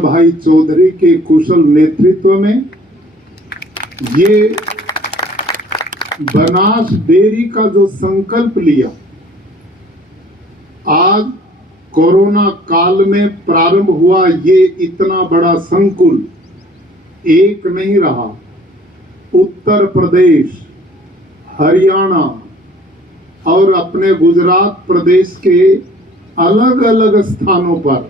भाई चौधरी के कुशल नेतृत्व में ये बनास डेयरी का जो संकल्प लिया, आज कोरोना काल में प्रारंभ हुआ ये इतना बड़ा संकुल एक नहीं रहा। उत्तर प्रदेश, हरियाणा और अपने गुजरात प्रदेश के अलग अलग स्थानों पर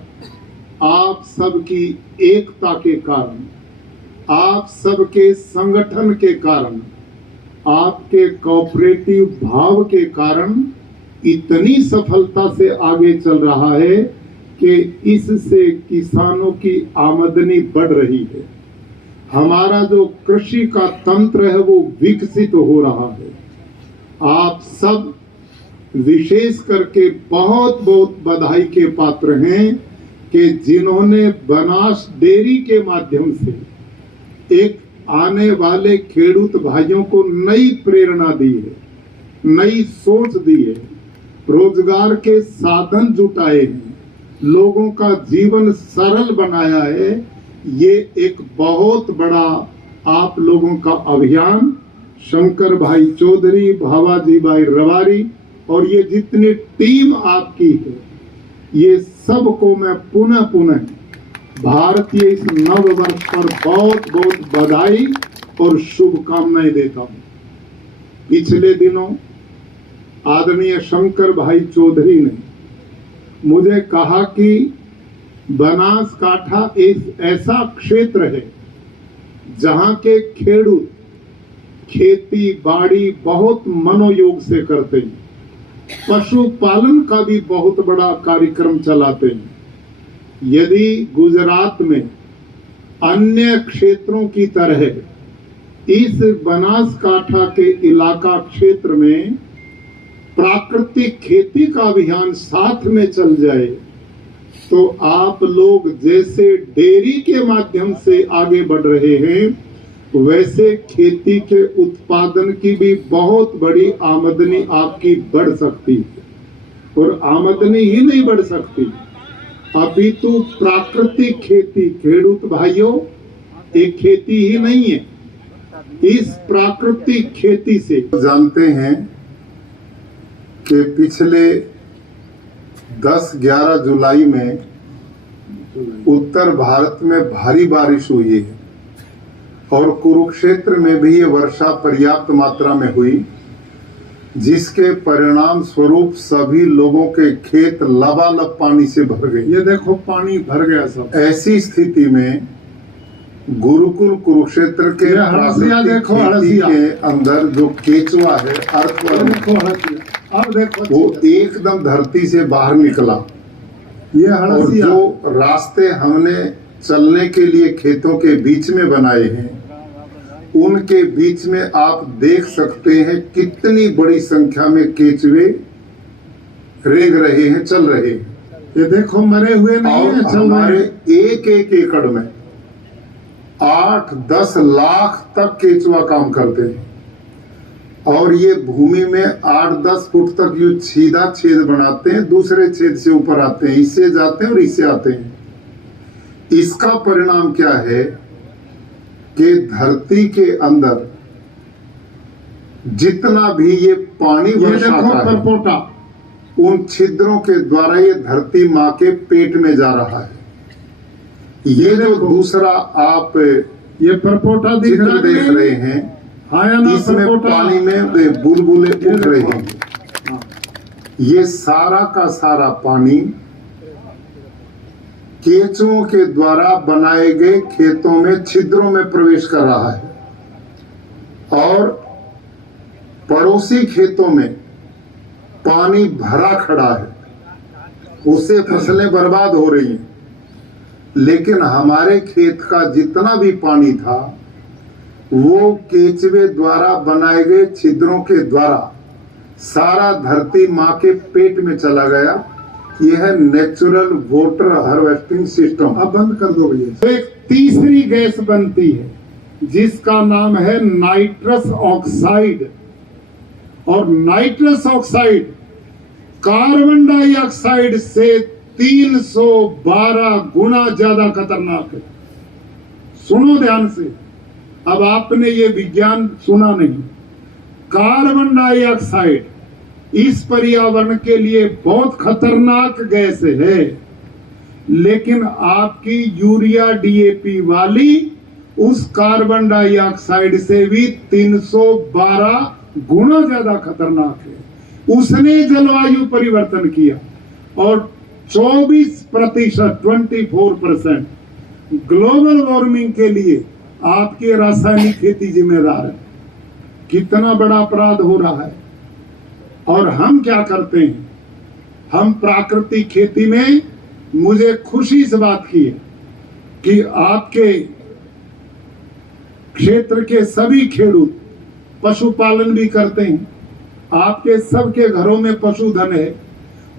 आप सबकी एकता के कारण, आप सबके संगठन के कारण, आपके कोऑपरेटिव भाव के कारण इतनी सफलता से आगे चल रहा है कि इससे किसानों की आमदनी बढ़ रही है। हमारा जो कृषि का तंत्र है वो विकसित हो रहा है। आप सब विशेष करके बहुत बहुत बधाई के पात्र हैं कि जिन्होंने बनास डेयरी के माध्यम से एक आने वाले खेडूत भाइयों को नई प्रेरणा दी है, नई सोच दी है, रोजगार के साधन जुटाए हैं, लोगों का जीवन सरल बनाया है। ये एक बहुत बड़ा आप लोगों का अभियान, शंकर भाई चौधरी, भावाजी भाई रवारी और ये जितनी टीम आपकी है, ये सबको मैं पुनः भारतीय इस नव वर्ष पर बहुत बहुत बधाई और शुभकामनाएं देता हूं। पिछले दिनों आदरणीय शंकर भाई चौधरी ने मुझे कहा कि बनासकांठा एक ऐसा क्षेत्र है जहां के खेडूत खेती बाड़ी बहुत मनोयोग से करते हैं, पशुपालन का भी बहुत बड़ा कार्यक्रम चलाते हैं। यदि गुजरात में अन्य क्षेत्रों की तरह इस बनासकांठा के इलाका क्षेत्र में प्राकृतिक खेती का अभियान साथ में चल जाए तो आप लोग जैसे डेयरी के माध्यम से आगे बढ़ रहे हैं, वैसे खेती के उत्पादन की भी बहुत बड़ी आमदनी आपकी बढ़ सकती है। और आमदनी ही नहीं बढ़ सकती, अपितु प्राकृतिक खेती, खेडूत भाइयों, एक खेती ही नहीं है। इस प्राकृतिक खेती से जानते हैं कि पिछले 10-11 जुलाई में उत्तर भारत में भारी बारिश हुई है और कुरुक्षेत्र में भी ये वर्षा पर्याप्त मात्रा में हुई, जिसके परिणाम स्वरूप सभी लोगों के खेत लबालब पानी से भर गए। ये देखो पानी भर गया सब। ऐसी स्थिति में गुरुकुल कुरुक्षेत्र के खेती के अंदर जो केचुआ है, अब देखो वो एकदम धरती से बाहर निकला। ये और जो रास्ते हमने चलने के लिए खेतों के बीच में बनाए हैं, उनके बीच में आप देख सकते हैं कितनी बड़ी संख्या में केचुए रेंग रहे हैं, चल रहे हैं। ये देखो मरे हुए नहीं है, चल हमारे एक एकड़ में 8-10 लाख तक केचुआ काम करते हैं और ये भूमि में 8-10 फुट तक ये सीधा छेद बनाते हैं, दूसरे छेद से ऊपर आते हैं, इससे जाते हैं और इससे आते हैं। इसका परिणाम क्या है कि धरती के अंदर जितना भी ये पानी बरसाता है, उन छिद्रों के द्वारा ये धरती माँ के पेट में जा रहा है। ये जो दूसरा आप ये परपोटा देख रहे हैं, इसमें पानी में बुलबुले उठ रहे हैं। ये सारा का सारा पानी केचुओं के द्वारा बनाए गए खेतों में छिद्रों में प्रवेश कर रहा है और पड़ोसी खेतों में पानी भरा खड़ा है, उससे फसलें बर्बाद हो रही हैं। लेकिन हमारे खेत का जितना भी पानी था वो केचुए द्वारा बनाए गए छिद्रों के द्वारा सारा धरती माँ के पेट में चला गया। यह है नेचुरल वाटर हार्वेस्टिंग सिस्टम। अब बंद कर दो भैया। तो एक तीसरी गैस बनती है जिसका नाम है नाइट्रस ऑक्साइड, और नाइट्रस ऑक्साइड कार्बन डाइऑक्साइड से 312 गुना ज्यादा खतरनाक है। सुनो ध्यान से, अब आपने ये विज्ञान सुना नहीं। कार्बन डाइऑक्साइड इस पर्यावरण के लिए बहुत खतरनाक गैस है, लेकिन आपकी यूरिया डीएपी वाली उस कार्बन डाइऑक्साइड से भी 312 गुना ज्यादा खतरनाक है। उसने जलवायु परिवर्तन किया और 24% 24% ग्लोबल वार्मिंग के लिए आपकी रासायनिक खेती जिम्मेदार है। कितना बड़ा अपराध हो रहा है। और हम क्या करते हैं, हम प्राकृतिक खेती में, मुझे खुशी इस बात की है कि आपके क्षेत्र के सभी खेडूत पशुपालन भी करते हैं। आपके सबके घरों में पशुधन है।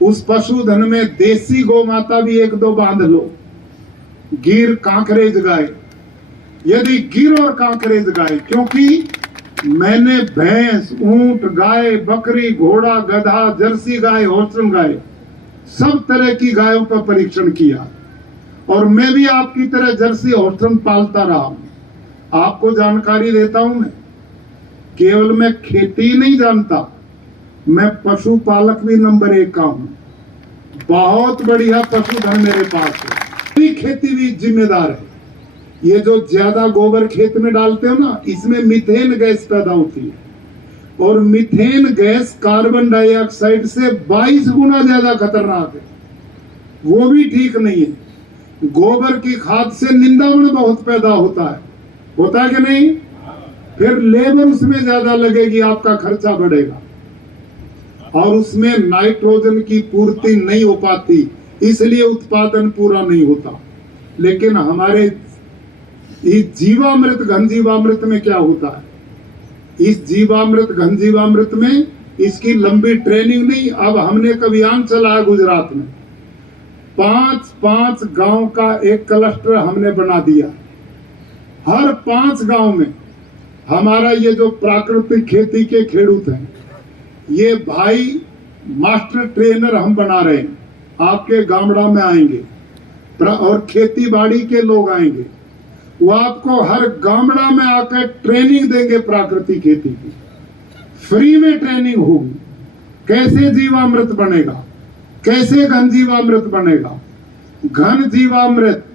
उस पशुधन में देसी गौ माता भी 1-2 बांध लो। गिर कांकरेज गाय, यदि गिर और कांकरेज गाय, क्योंकि मैंने भैंस, ऊंट, गाय, बकरी, घोड़ा, गधा, जर्सी गाय, हॉर्सन गाय, सब तरह की गायों पर परीक्षण किया। और मैं भी आपकी तरह जर्सी हॉर्सन पालता रहा हूं। आपको जानकारी देता हूं। मैं केवल मैं खेती नहीं जानता, मैं पशुपालक भी नंबर 1 का हूं। बहुत बढ़िया पशुधन मेरे पास है। खेती भी जिम्मेदार है। ये जो ज्यादा गोबर खेत में डालते हो ना, इसमें मीथेन गैस पैदा होती है और मीथेन गैस कार्बन डाइऑक्साइड से 22 गुना ज्यादा खतरनाक है। वो भी ठीक नहीं है। गोबर की खाद से निंदामण बहुत पैदा होता है कि नहीं? फिर लेबर उसमें ज्यादा लगेगी, आपका खर्चा बढ़ेगा और उसमें नाइट्रोजन की पूर्ति नहीं हो पाती, इसलिए उत्पादन पूरा नहीं होता। लेकिन हमारे इस जीवामृत घन जीवामृत में क्या होता है, इस जीवामृत घन जीवामृत में इसकी लंबी ट्रेनिंग नहीं। अब हमने एक अभियान चलाया गुजरात में, 5 गांव का एक क्लस्टर हमने बना दिया। हर 5 गांव में हमारा ये जो प्राकृतिक खेती के खेडूत हैं, ये भाई मास्टर ट्रेनर हम बना रहे हैं। आपके गामड़ा में आएंगे और खेती बाड़ी के लोग आएंगे, वो आपको हर गामड़ा में आकर ट्रेनिंग देंगे। प्राकृतिक खेती की फ्री में ट्रेनिंग होगी। कैसे जीवामृत बनेगा, कैसे घन जीवामृत बनेगा। घन जीवामृत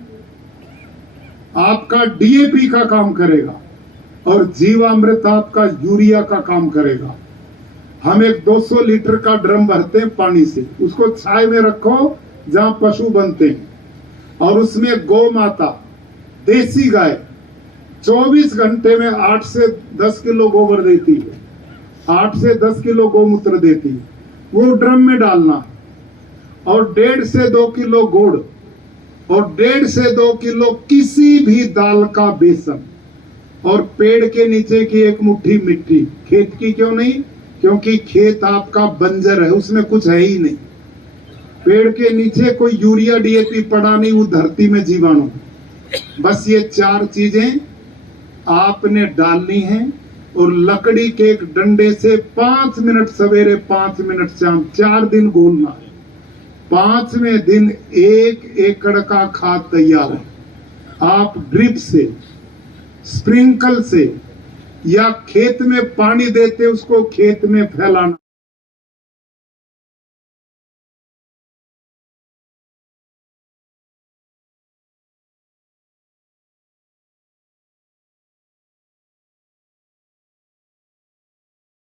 आपका डीएपी का काम करेगा और जीवामृत आपका यूरिया का काम करेगा। हम एक 200 लीटर का ड्रम भरते हैं पानी से, उसको छाए में रखो जहां पशु बनते हैं, और उसमें गौ माता देसी गाय 24 घंटे में 8 से 10 किलो गोबर देती है, 8 से 10 किलो गोमूत्र देती है। वो ड्रम में डालना है और 1.5 से 2 किलो गुड़ और 1.5 से 2 किलो किसी भी दाल का बेसन और पेड़ के नीचे की 1 मुट्ठी मिट्टी। खेत की क्यों नहीं? क्योंकि खेत आपका बंजर है, उसमें कुछ है ही नहीं। पेड़ के नीचे कोई यूरिया डीएपी पड़ा नहीं, वो धरती में जीवाणु। बस ये 4 चीजें आपने डालनी है और लकड़ी के एक डंडे से 5 मिनट सवेरे 5 मिनट शाम 4 दिन घूमना है। 5वें दिन 1 एकड़ का खाद तैयार है। आप ड्रिप से, स्प्रिंकल से या खेत में पानी देते उसको खेत में फैलाना।